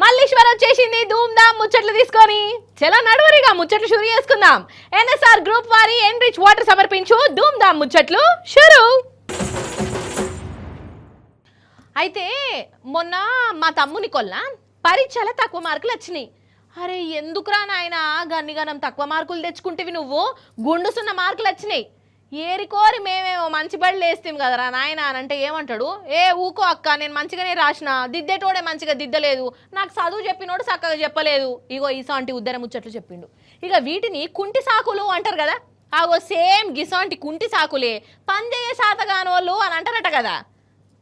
మల్లీశ్వర్ వచ్చేసింది ధూమ్ ధామ్ ముచ్చట్లు తీసుకొని. చలో నడువరిగా ముచ్చట్లు షురు చేసుకుందాం. ఎన్ఎస్ఆర్ గ్రూప్ వారి ఎన్రిచ్ వాటర్ సమర్పించు ధూమ్ ధామ్ ముచ్చట్లు షురు. అయితే మొన్న మా తమ్ముని కొల్ల పరీక్షల తక్కువ మార్కులు వచ్చినాయి. అరే ఎందుకురా నాయన గన్నిగనం తక్కువ మార్కులు తెచ్చుకుంటేవి, నువ్వు గుండుసున్న మార్కులు వచ్చినాయి. ఏరికోరి మేమేమో మంచి బళ్ళు వేస్తాం కదరా నాయన అని అంటే ఏమంటాడు, ఏ ఊకో అక్క నేను మంచిగానే రాసిన, దిద్దేటోడే మంచిగా దిద్దలేదు, నాకు చదువు చెప్పినోడు చక్కగా చెప్పలేదు. ఇగో ఈసాంటి ఉద్దర ముచ్చట్లు చెప్పిండు. ఇక వీటిని కుంటి సాకులు అంటారు కదా, అగో సేమ్ గిసాంటి కుంటి సాకులే పందేయ శాతగానోళ్ళు అని అంటారట కదా.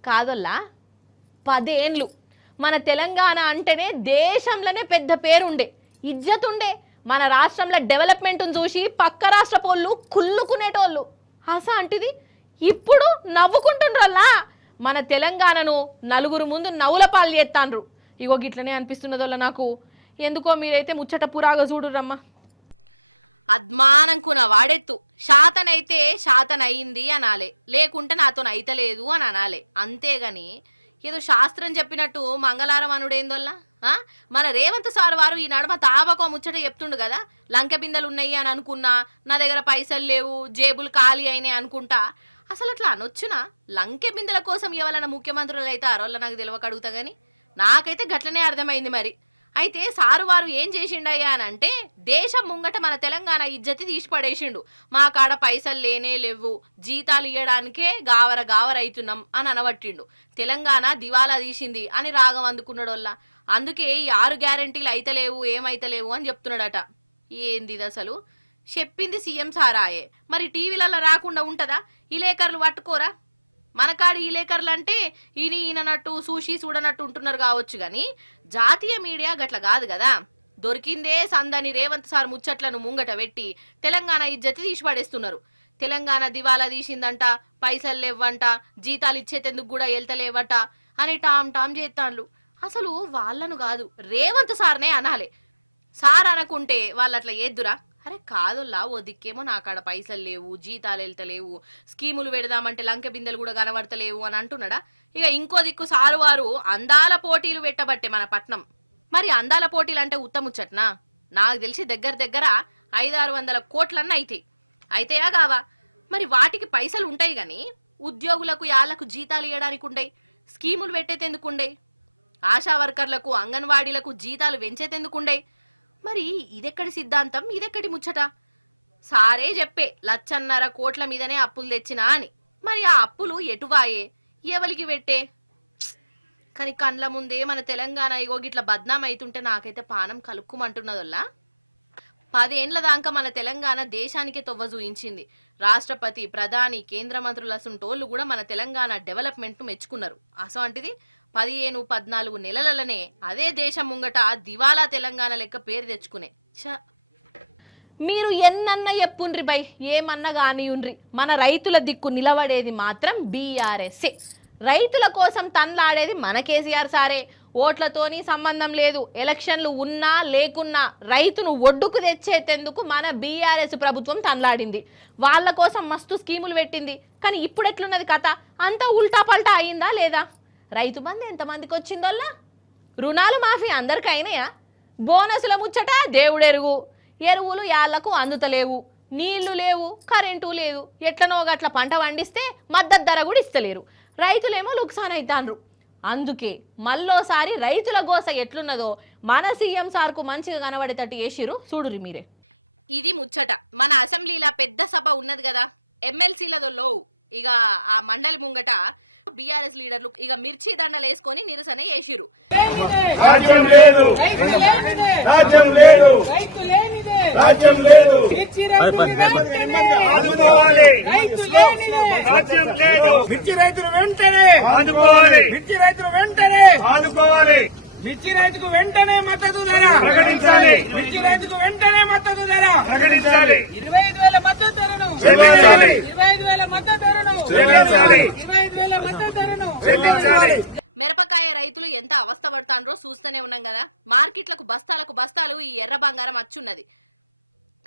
కాదల్లా 10 ఏండ్లు మన తెలంగాణ అంటేనే దేశంలోనే పెద్ద పేరుండే, ఇజ్జత్ ఉండే. మన రాష్ట్రంలో డెవలప్మెంట్ను చూసి పక్క రాష్ట్ర పోళ్ళు కుళ్ళుకునేటోళ్ళు. అంటిది ఇప్పుడు నవ్వుకుంటుండ్రల్లా మన తెలంగాణను నలుగురు ముందు నవ్వుల పాలు చేస్తాండ్రు. ఇగో గిట్లనే అనిపిస్తున్నదోళ్ళ నాకు. ఎందుకో మీరైతే ముచ్చట పురాగా చూడురమ్మా. అద్మానంకున వాడెత్తు శాతనైతే శాతనయింది అనాలే, లేకుంటే నాతో అయితలేదు అని అనాలే. అంతేగాని ఏదో శాస్త్రం చెప్పినట్టు మంగళారం అనుడేందోల్లా. మన రేవంత్ సార్ వారు ఈ నడమ తాబకో ముచ్చట చెప్తుండు కదా, లంకె బిందెలు ఉన్నాయి అని అనుకున్నా, నా దగ్గర పైసలు లేవు, జేబులు ఖాళీ అయినాయి అనుకుంటా. అసలు అట్లా అనొచ్చునా? లంకె బిందెల కోసం ఎవరైనా ముఖ్యమంత్రులు అయితే అరోళ్ళ నాకు తెలియక అడుగుతా గానీ నాకైతే గట్లనే అర్థమైంది మరి. అయితే సారు వారు ఏం చేసిండయ్యా అని అంటే, దేశం ముంగట మన తెలంగాణ ఇజ్జతి తీసి పడేసిండు. మా కాడ పైసలు లేనే లేవు, జీతాలు ఇవ్వడానికే గావర గావర అవుతున్నాం అని అనబట్టిండు. తెలంగాణ దివాలా తీసింది అని రాగం అందుకున్నాడోళ్ళ. అందుకే ఈ 6 గ్యారెంటీలు అయితలేవు ఏమైతలేవు అని చెప్తున్నాడట. ఏంది అసలు చెప్పింది సీఎం సారాయే, మరి టీవీలలో రాకుండా ఉంటదా? ఇలేకర్లు పట్టుకోరా? మనకాడు ఇలేకర్లు అంటే ఈయననట్టు చూసి చూడనట్టు ఉంటున్నారు కావచ్చు గాని జాతీయ మీడియా గట్ల కాదు కదా. దొరికిందే సందని రేవంత్ సార్ ముచ్చట్లను ముంగట పెట్టి తెలంగాణ ఇజ్జతి తీసి పడేస్తున్నారు. తెలంగాణ దివాలా తీసిందంట, పైసలు లేవంట, జీతాలు ఇచ్చేందుకు కూడా వెళ్తలేవట అని టామ్ టామ్ చేస్తాండ్లు. అసలు వాళ్ళను కాదు రేవంత్ సార్నే అనాలి. సార్ అనకుంటే వాళ్ళు అట్లా ఏద్దురా? అరే కాదుల్లా, ఓ దిక్కేమో నా కాడ పైసలు లేవు, జీతాలు వెళ్తలేవు, స్కీములు పెడదామంటే లంకె బిందెలు కూడా కనబడతలేవు అని అంటున్నాడా? ఇక ఇంకో దిక్కు సారు వారు అందాల పోటీలు పెట్టబట్టే మన పట్నం. మరి అందాల పోటీలు అంటే ఉత్తముచ్చట్నా? నాకు తెలిసి దగ్గర దగ్గర 500-600 కోట్లన్నా అయితేయా కావా? మరి వాటికి పైసలు ఉంటాయి గాని ఉద్యోగులకు యాళ్లకు జీతాలు ఇవ్వడానికి ఉండయి, స్కీములు పెట్టేటెందుకుండే, ఆశా వర్కర్లకు అంగన్వాడీలకు జీతాలు పెంచేటెందుకుండే. మరి ఇదెక్కడి సిద్ధాంతం, ఇదెక్కడి ముచ్చట? సారే చెప్పే 1,50,000 కోట్ల మీదనే అప్పులు తెచ్చినా అని. మరి ఆ అప్పులు ఎటువాయే, ఎవలికి పెట్టే? కానీ కండ్ల ముందే మన తెలంగాణ ఇగో గిట్ల బద్నాం అవుతుంటే నాకైతే పానం కలుక్కుమంటున్నదల్లా. 10 ఏండ్ల దాకా మన తెలంగాణ దేశానికే తొవ్వ చూయించింది. రాష్ట్రపతి, ప్రధాని, కేంద్ర మంత్రుల సుంటోళ్ళు కూడా మన తెలంగాణ డెవలప్మెంట్ ను మెచ్చుకున్నారు. అసంటిది 15-14 నెలలనే అదే దేశం ముంగట దివాలా తెలంగాణ లెక్క పేరు తెచ్చుకునే. మీరు ఎన్నన్నా చెప్పుండ్రి బై, ఏమన్నా కానియుండ్రి, మన రైతుల దిక్కు నిలబడేది మాత్రం బీఆర్ఎస్ఏ. రైతుల కోసం తన్లాడేది మన కేసీఆర్ సారే. ఓట్లతోని సంబంధం లేదు, ఎలక్షన్లు ఉన్నా లేకున్నా రైతును ఒడ్డుకు తెచ్చేందుకు మన బీఆర్ఎస్ ప్రభుత్వం తన్లాడింది. వాళ్ళ కోసం మస్తు స్కీములు పెట్టింది. కానీ ఇప్పుడు ఎట్లున్నది కథ? అంతా ఉల్టా పల్టా అయిందా లేదా? రైతు బంధు ఎంతమందికి వచ్చిందోల్లా? రుణాలు మాఫీ అందరికి అయినాయా? బోనసుల ముచ్చట దేవుడెరుగు. ఎరువులు యాళ్లకు అందుతలేవు, నీళ్లు లేవు, కరెంటు లేదు. ఎట్లనో గట్ల పంట పండిస్తే మద్దతు ధర కూడా ఇస్తలేరు. రైతులేమో లుక్సాన్ అవుతాండ్రు. అందుకే మళ్ళోసారి రైతుల గోస ఎట్లున్నదో మన సీఎం సార్కు మంచిగా కనబడేటట్టు చేసిరు చూడురి మీరే. ఇది ముచ్చట. మన అసెంబ్లీలో పెద్ద సభ ఉన్నది కదా, ఎమ్మెల్సీలదో లో. ఇక ఆ మండలి ముంగట బీఆర్ఎస్ లీడర్లు ఇక మిర్చి దండలు వేసుకొని నిరసన చేసిరు. మిర్చి రైతుకు వెంటనే మద్దతు ధర ప్రకటించాలి. మిర్చి రైతుకు వెంటనే మద్దతు ధర ప్రకటించాలి. 25,000 మద్దతు ధరను చెల్లించాలి. 25,000 మద్దతు ధరను చెల్లించాలి. 25,000 మద్దతు ధరను చెల్లించాలి. మిరపకాయ రైతులు ఎంత అవస్థ పడతాండ్రో చూస్తూనే ఉన్నాం కదా. మార్కెట్లకు బస్తాలకు బస్తాలు ఈ ఎర్ర బంగారం అచ్చున్నది.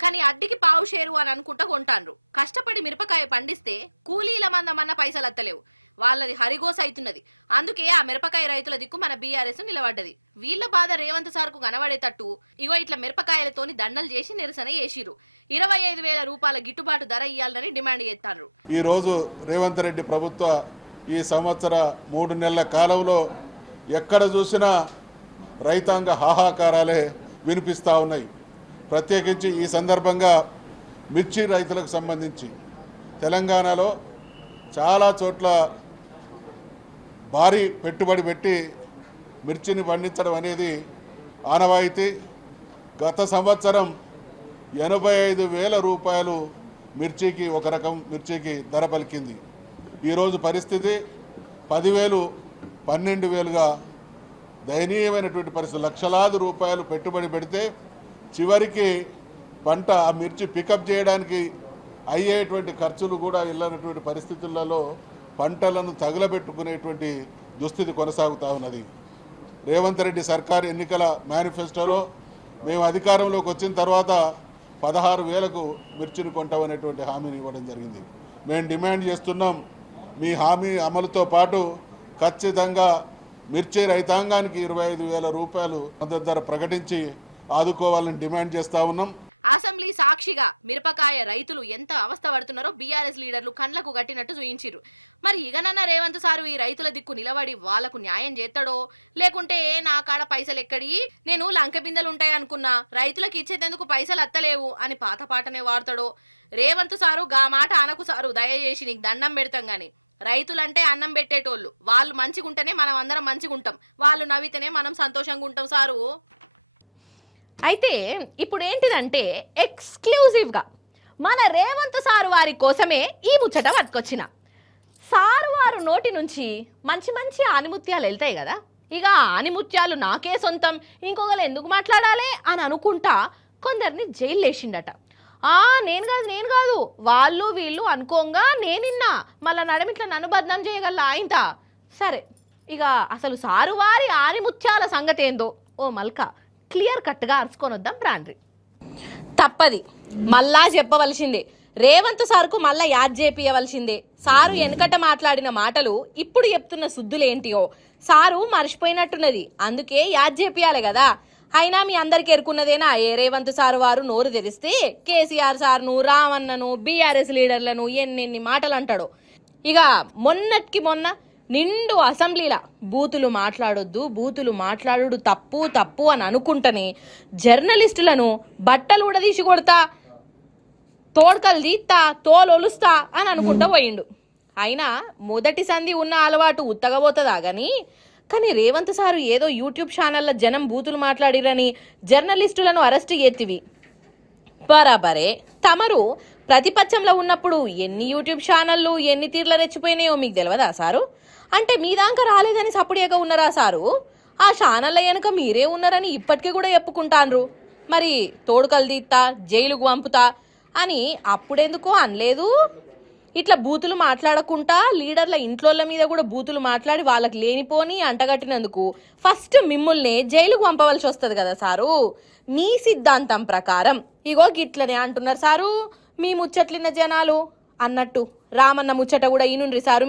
కానీ అడ్డికి పావు షేరు అని అనుకుంటా కొంటాండ్రు. కష్టపడి మిరపకాయ పండిస్తే కూలీల మందమన్న పైసలు అత్తలేవు. వాళ్ళది హరిగోస అవుతున్నది. అందుకే ఆ మిరపకాయ రైతుల దిక్కు మన బీఆర్ఎస్ నిలబడ్డది. వీళ్ళ బాధ రేవంత్ సార్కు కనబడేటట్టు ఇగో ఇట్లా మిరపకాయలతోని దండలు చేసి నిరసన చేసిరు. 25,000 రూపాయల గిట్టుబాటు ధర ఇయ్యాలని డిమాండ్ చేస్తారు. ఈ రోజు రేవంత్ రెడ్డి ప్రభుత్వ ఈ సంవత్సర 3 నెలల కాలంలో ఎక్కడ చూసినా రైతాంగ హాహాకారాలే వినిపిస్తూ ఉన్నాయి. ప్రత్యేకించి ఈ సందర్భంగా మిర్చి రైతులకు సంబంధించి తెలంగాణలో చాలా చోట్ల భారీ పెట్టుబడి పెట్టి మిర్చిని పండించడం అనేది ఆనవాయితీ. గత సంవత్సరం 85,000 రూపాయలు మిర్చికి, ఒక రకం మిర్చికి ధర పలికింది. ఈరోజు పరిస్థితి 10,000, 12,000గా దయనీయమైనటువంటి పరిస్థితి. లక్షలాది రూపాయలు పెట్టుబడి పెడితే చివరికి పంట ఆ మిర్చి పికప్ చేయడానికి అయ్యేటువంటి ఖర్చులు కూడా వెళ్ళనటువంటి పరిస్థితులలో పంటలను తగులబెట్టుకునేటువంటి దుస్థితి కొనసాగుతూ ఉన్నది. రేవంత్ రెడ్డి సర్కార్ ఎన్నికల మేనిఫెస్టోలో మేము అధికారంలోకి వచ్చిన తర్వాత 16,000కు మిర్చిని కొంటామనేటువంటి హామీని ఇవ్వడం జరిగింది. మేము డిమాండ్ చేస్తున్నాం, మీ హామీ అమలుతో పాటు ఖచ్చితంగా మిర్చి రైతాంగానికి 25,000 రూపాయలు మద్దతు ధర ప్రకటించి ఆదుకోవాలని డిమాండ్ చేస్తూ ఉన్నాం. అసెంబ్లీ సాక్షిగా మిరపకాయ రైతులు ఎంత అవస్థ పడుతున్నారో బీఆర్ఎస్ లీడర్లు కండ్లకు గట్టినట్టు చూయించిరు. మరి ఇగనన్న రేవంత్ సారు ఈ రైతుల దిక్కు నిలబడి వాళ్లకు న్యాయం చేస్తాడో, లేకుంటే నా కాడ పైసలు ఎక్కడి, నేను లంక బిందెలు ఉంటాయనుకున్నా, రైతులకు ఇచ్చేందుకు పైసలు అత్తలేవు అని పాత పాటనే వాడతాడో. రేవంత్ సారు గా మాట అనకు సారు, దయచేసి నీకు దండం పెడతాం గాని. రైతులంటే అన్నం పెట్టేటోళ్ళు, వాళ్ళు మంచిగుంటేనే మనం అందరం మంచిగుంటాం, వాళ్ళు నవ్వితేనే మనం సంతోషంగా ఉంటాం సారు. అయితే ఇప్పుడు ఏంటిదంటే ఎక్స్క్లూజివ్గా మన రేవంత్ సారు వారి కోసమే ఈ ముచ్చట పట్టుకొచ్చిన. సారు వారు నోటి నుంచి మంచి మంచి ఆనిముత్యాలు వెళ్తాయి కదా, ఇక ఆనిముత్యాలు నాకే సొంతం, ఇంకొకరు ఎందుకు మాట్లాడాలి అని అనుకుంటా కొందరిని జైలు వేసిండట. నేను కాదు వాళ్ళు వీళ్ళు అనుకోంగా నేనిన్నా, మళ్ళా నడమిట్లా నన్ను బద్నాం చేయగల ఆయనతా. సరే, ఇక అసలు సారు వారి ఆనిముత్యాల సంగతి ఏందో ఓ మల్క క్లియర్ కట్గా అరుచుకొని వద్దాం ప్రాండ్రి. తప్పది, మళ్ళా చెప్పవలసిందే. రేవంత్ సార్కు మళ్ళా యాద్ చేపియవలసిందే. సారు వెనకట మాట్లాడిన మాటలు ఇప్పుడు చెప్తున్న సుద్దులేంటియో సారు మర్చిపోయినట్టున్నది, అందుకే యాద్ చేపియాలి కదా. అయినా మీ అందరికి ఎరుకున్నదేనా, ఏ రేవంత్ సారు వారు నోరు తెరిస్తే కేసీఆర్ సార్ను, రామన్నను, బీఆర్ఎస్ లీడర్లను ఎన్నెన్ని మాటలు అంటాడో. ఇక మొన్నటికి మొన్న నిండు అసెంబ్లీలా బూతులు మాట్లాడొద్దు, బూతులు మాట్లాడు తప్పు తప్పు అని అనుకుంటనే జర్నలిస్టులను బట్టలు ఉడదీసి కొడతా, తోడ్కలు తీస్తా, తోలొలుస్తా అని అనుకుంటా పోయిండు. అయినా మొదటి సంధి ఉన్న అలవాటు ఉత్తగబోతుందా కానీ రేవంత్ సారు ఏదో యూట్యూబ్ ఛానళ్ళ జనం బూతులు మాట్లాడిరని జర్నలిస్టులను అరెస్ట్ చేతివి బరాబరే. తమరు ప్రతిపక్షంలో ఉన్నప్పుడు ఎన్ని యూట్యూబ్ ఛానళ్ళు ఎన్ని తీర్ల రెచ్చిపోయినాయో మీకు తెలియదా సారు? అంటే మీ దాకా రాలేదని సప్పుడేక ఉన్నారా సారు? ఆ ఛానళ్ళ వెనుక మీరే ఉన్నారని ఇప్పటికీ కూడా చెప్పుకుంటాన్రు. మరి తోడుకలు తీస్తా, జైలుకు పంపుతా అని అప్పుడెందుకో అనలేదు? ఇట్లా బూతులు మాట్లాడకుండా లీడర్ల ఇంట్లోళ్ళ మీద కూడా బూతులు మాట్లాడి వాళ్ళకి లేనిపోని అంటగట్టినందుకు ఫస్ట్ మిమ్ముల్నే జైలుకు పంపవలసి వస్తుంది కదా సారు. మీ సిద్ధాంతం ప్రకారం ఇగో గిట్లనే అంటున్నారు సారు మీ ముచ్చట్లిన్న జనాలు అన్నట్టు. రామన్న ముచ్చట కూడా ఈనుండ్రి సారు.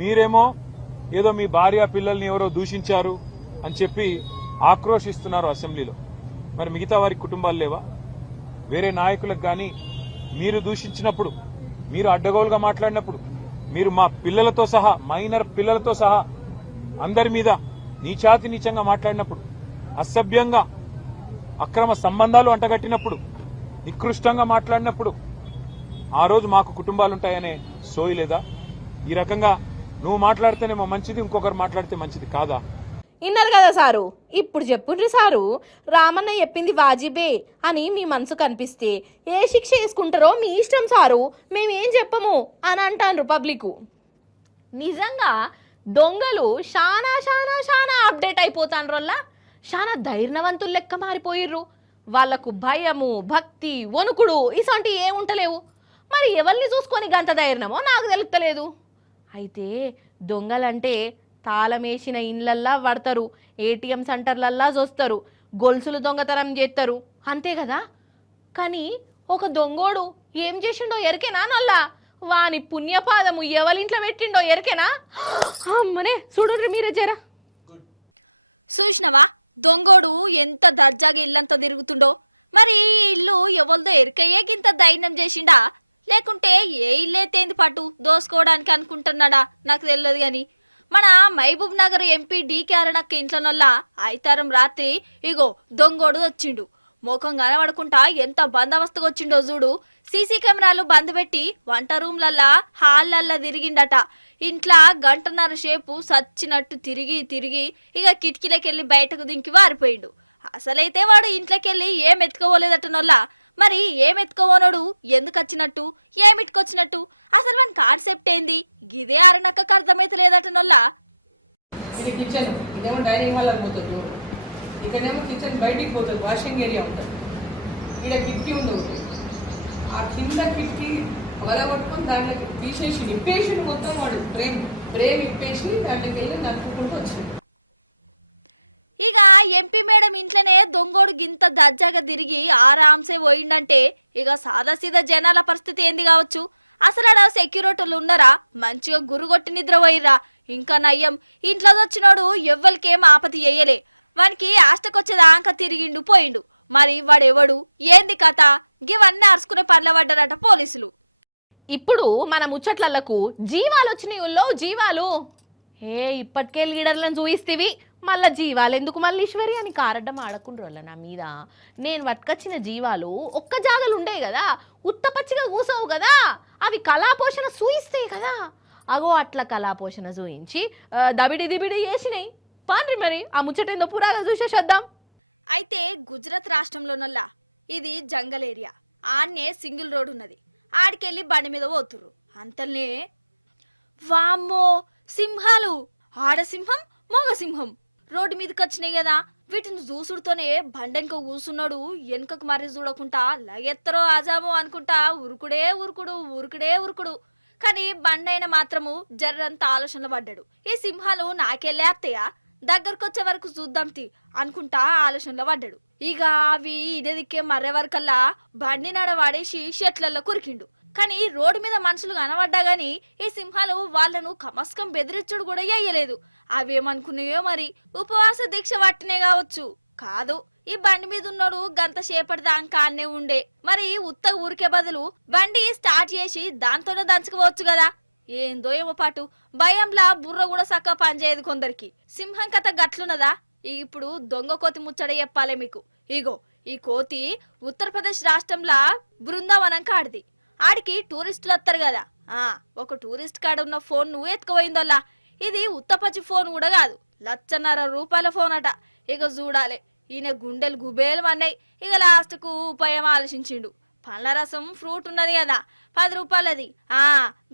మీరేమో ఏదో మీ భార్య పిల్లల్ని ఎవరో దూషించారు అని చెప్పి ఆక్రోశిస్తున్నారు అసెంబ్లీలో. మరి మిగతా వారి కుటుంబాలు లేవా? వేరే నాయకులకు గాని మీరు దూషించినప్పుడు, మీరు అడ్డగోలుగా మాట్లాడినప్పుడు, మీరు మా పిల్లలతో సహా, మైనర్ పిల్లలతో సహా అందరి మీద నీచాతి నీచంగా మాట్లాడినప్పుడు, అసభ్యంగా అక్రమ సంబంధాలు అంటగట్టినప్పుడు, నికృష్టంగా మాట్లాడినప్పుడు ఆ రోజు మాకు కుటుంబాలుంటాయనే సోయి లేదా? ఈ రకంగా నువ్వు మాట్లాడితేనేమో మంచిది, ఇంకొకరు మాట్లాడితే మంచిది కాదా? ఇన్నారు కదా సారు. ఇప్పుడు చెప్పుండ్రి సారు, రామన్న చెప్పింది వాజిబే అని మీ మనసు కనిపిస్తే ఏ శిక్ష వేసుకుంటారో మీ ఇష్టం సారు, మేమేం చెప్పము అని అంటాను పబ్లిక్. నిజంగా దొంగలు శానా శానా శానా అప్డేట్ అయిపోతాన్రోల్లా, శానా ధైర్యవంతులు లెక్క మారిపోయిర్రు. వాళ్లకు భయము, భక్తి, వణుకుడు ఇసంటి ఏముంటలేవు. మరి ఎవరిని చూసుకొని గంత ధైర్యమో నాకు తెలుస్తలేదు. అయితే దొంగలంటే తాళమేసిన ఇండ్లల్లా పడతారు, ఏటీఎం సెంటర్లల్లా చూస్తారు, గొలుసులు దొంగతనం చేస్తారు, అంతే కదా. కానీ ఒక దొంగోడు ఏం చేసిండో ఎరికేనా నల్లా? వాని పుణ్యపాదము ఎవరింట్లో పెట్టిండో ఎరికేనా? అమ్మనే చూడండి మీరే జరా. చూసినవా దొంగోడు ఎంత దర్జాగా ఇల్లంతా తిరుగుతుండో. మరి ఈ ఇల్లు ఎవరిదో ఎరికయ్యేకింత ధైర్యం చేసిండా, లేకుంటే ఏ ఇల్లే తేంది పట్టు దోసుకోవడానికి అనుకుంటున్నాడా నాకు తెలియదు. గాని మన మహబూబ్ నగర్ ఎంపీ డీకే అరుణక్క ఇంట్లోనల్లా ఐతారం రాత్రి ఇగో దొంగోడు వచ్చిండు. మోకం కనబడుకుంటా ఎంత బందోబస్తుగా వచ్చిండో చూడు. సీసీ కెమెరాలు బంద్ పెట్టి వంట రూమ్లల్లా హాల్లల్లా తిరిగిండట. ఇంట్లో గంటన్నర సేపు సచ్చినట్టు తిరిగి తిరిగి ఇక కిటికీలకెళ్ళి బయటకు దింకి వారిపోయిండు. అసలైతే వాడు ఇంట్లోకెళ్ళి ఏం ఎత్తుకోవలేదటనోళ్ళ. మరి ఏం ఎత్తుకోవనోడు ఎందుకు వచ్చినట్టు, ఏమిటికొచ్చినట్టు, అసలు మన కాన్సెప్ట్ ఏంది గిదే అరణక్కకు అర్థమైతే లేదటనోళ్ళ. ఇది కిచెన్, ఇదేమో డైనింగ్ హాల్ అని పోతుంది. ఇక్కడేమో కిచెన్ బయటికి పోతుంది, వాషింగ్ ఏరియా ఉంటుంది. ఇక్కడ కిటికీ ఉంది ఒకటి. ఆ కింద కిటికీ వలగొట్టుకొని దాంట్లోకి తీసేసి విప్పేసి మొత్తం వాడు బ్రేమ్ ఇప్పేసి దాంట్లోకి వెళ్ళి నడుపుకుంటూ వచ్చింది. ఇక ఎంపీ మేడం ఇంట్లోనే దొంగోడు గింత దర్జాగా తిరిగి ఆరాంసే పోయిండంటే ఇక సాదాసీదా జనాల పరిస్థితి ఏంది కావచ్చు. అసలు ఆడ సెక్యూరిటీలు ఉన్నారా, మంచిగా గురుగొట్టి నిద్ర పోయిర్రా. ఇంకా నయ్యం ఇంట్లో వచ్చినోడు ఎవ్వరికేం ఆపతి చెయ్యలే. వానికి ఆష్టకొచ్చేదాంక తిరిగిండు పోయిండు. మరి వాడెవడు ఏంది కథ గివన్నీ అరుచుకునే పనుల పడ్డారట పోలీసులు. ఇప్పుడు మన ముచ్చట్లకు జీవాలు వచ్చినాయి. జీవాలు ఇప్పటికే లీడర్లను చూయిస్తేవి, మళ్ళా జీవాలు ఎందుకు మల్లీశ్వరి అని కారడ్డం ఆడకుండ్రోళ్ళ నా మీద. నేను పట్టుకొచ్చిన జీవాలు ఒక్క జాగలు ఉండే కదా, ఉత్తపచ్చిగా కూసావు కదా, అవి కళాపోషణ చూయిస్తాయి కదా. అగో అట్లా కళాపోషణ చూయించి దబిడి దిబిడి చేసినాయి. పాండ్రి మరి ఆ ముచ్చటేందో పురాగా చూసేసేద్దాం. అయితే గుజరాత్ రాష్ట్రంలోనల్లా ఇది జంగల్ ఏరియా. ఆన్నే సింగిల్ రోడ్ ఉన్నది. ఆడికెళ్ళి బండి మీద పోతుర్రు. అంతల్నే వామ్మో సింహాలు, ఆడసింహం మగసింహం రోడ్డు మీదకి వచ్చినాయి కదా. వీటిని చూసుడుతోనే బండెంక కూసున్నాడు వెనుకకు మరీ చూడకుండా లగెత్తరో ఆజామో అనుకుంటా ఉరుకుడే ఉరుకుడు ఉరుకుడే ఉరుకుడు. కానీ బండైన మాత్రము జర్రంత ఆలోచనలు పడ్డాడు. ఈ సింహాలు నాకెళ్ళే అత్తయ్యా, దగ్గరకొచ్చే వరకు చూద్దాం తి అనుకుంటా ఆలోచనలో పడ్డాడు. ఇక అవి ఇదేదిక్కే మర్రే వరకల్లా బండి నడవాడేసి షెట్లలో కురికిండు. కానీ రోడ్డు మీద మనుషులు కనబడ్డా గాని ఈ సింహాలు వాళ్లను కమస్కం బెదిరించుడు కూడా అయ్యలేదు. అవేమనుకున్నాయో మరి ఉపవాస దీక్ష పట్టినే కావచ్చు. కాదు, ఈ బండి మీద ఉన్నోడు గంత సేపటి దాకా అన్నే ఉండే. మరి ఉత్తగా ఊరికే బదులు బండి స్టార్ట్ చేసి దాంతోనే దంచుకోవచ్చు కదా. ఏందో ఏమో పాటు భయంలా బుర్ర కూడా సక్క పనిచేయదు కొందరికి. సింహం కథ గట్లున్నదా? ఇప్పుడు దొంగ కోతి ముచ్చట చెప్పాలే మీకు. ఇగో ఈ కోతి ఉత్తరప్రదేశ్ రాష్ట్రంలో బృందావనం కాడిది. ఆడికి టూరిస్టులు వస్తారు కదా. ఒక టూరిస్ట్ కాడ ఉన్న ఫోన్ నువ్వు ఎత్తుకుపోయిందల్లా. ఇది ఉత్తపచ్చి ఫోన్ కూడా కాదు, ₹1,50,000 ఫోన్ అట. ఇక చూడాలి ఈయన గుండెలు గుబేలు అన్నాయి. ఇక లాస్ట్ కు ఉపాయం ఆలోచించిండు. పండ్ల రసం ఫ్రూట్ ఉన్నది కదా, ₹10.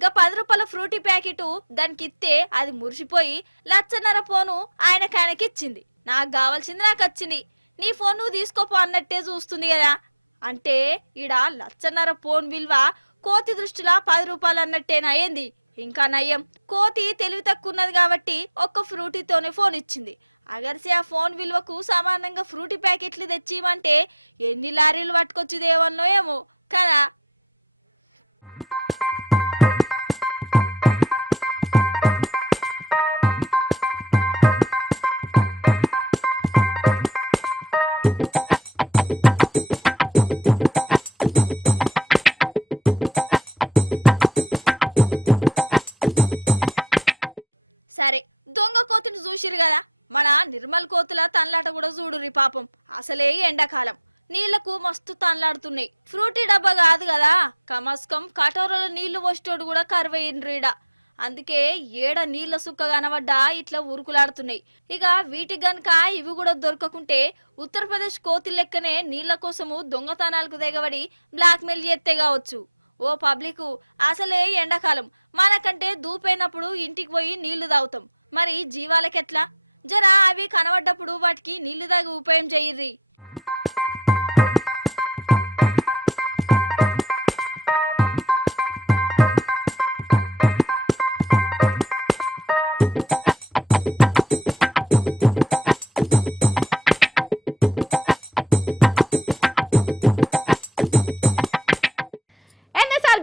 గా ₹10 ఫ్రూటీ ప్యాకెట్ దానికి ఇస్తే అది మురిసిపోయి ₹1,50,000 ఫోను ఆయనకి ఇచ్చింది. నాకు కావాల్సింది నాకు వచ్చింది, నీ ఫోన్ నువ్వు తీసుకోపో అన్నట్టే చూస్తుంది కదా. అంటే ఈడ ₹1,50,000 ఫోన్ విలువ కోతి దృష్టిలో ₹10 అన్నట్టేనా ఏంది? ఇంకా నయ్యం కోతి తెలివి తక్కువ ఉన్నది కాబట్టి ఒక్క ఫ్రూటీతోనే ఫోన్ ఇచ్చింది. అగర్సి ఆ ఫోన్ విలువకు సమానంగా ఫ్రూటీ ప్యాకెట్లు తెచ్చివంటే ఎన్ని లారీలు పట్టుకొచ్చిదేవన్నో ఏమో కదా. సరే దొంగ కోతిని చూసిరు కదా, మన నిర్మల్ కోతుల తన్లాట కూడా చూడుర్రి పాపం. అసలే ఎండాకాలం నీళ్లకు మస్తు తన్లాడుతున్నాయి. ఫ్రూటీ డబ్బా కాదు కదా, కమస్కం కటోరలో నీళ్లు పోసేటోడు కూడా కరువైండ్రీడ. అందుకే ఏడ నీళ్ల సుక్క కనబడ్డా ఇట్లా ఉరుకులాడుతున్నాయి. ఇక వీటికి గనక ఇవి కూడా దొరకకుంటే ఉత్తరప్రదేశ్ కోతి లెక్కనే నీళ్ల కోసము దొంగతనాలకు దిగబడి బ్లాక్ మెయిల్ చేస్తే కావచ్చు. ఓ పబ్లిక్, అసలే ఎండాకాలం మనకంటే దూపైనప్పుడు ఇంటికి పోయి నీళ్లు తాగుతాం. మరి జీవాలకెట్లా? జరా అవి కనబడ్డప్పుడు వాటికి నీళ్లు తాగి ఉపాయం చెయ్యిర్రి.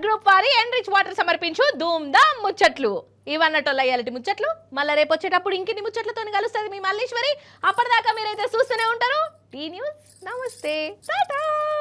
గ్రూప్ వారి ఎన్రిచ్ వాటర్ సమర్పించు ధూమ్ ధామ్ ముచ్చట్లు. ఇవన్నటోళ్ళ ఇయాలటి ముచ్చట్లు. మళ్ళీ రేపు వచ్చేటప్పుడు ఇంకిన్ని ముచ్చట్లతో కలుస్తుంది మీ మల్లీశ్వరి. అప్పటిదాకా మీరైతే చూస్తూనే ఉంటారు టీ న్యూస్. నమస్తే, టాటా.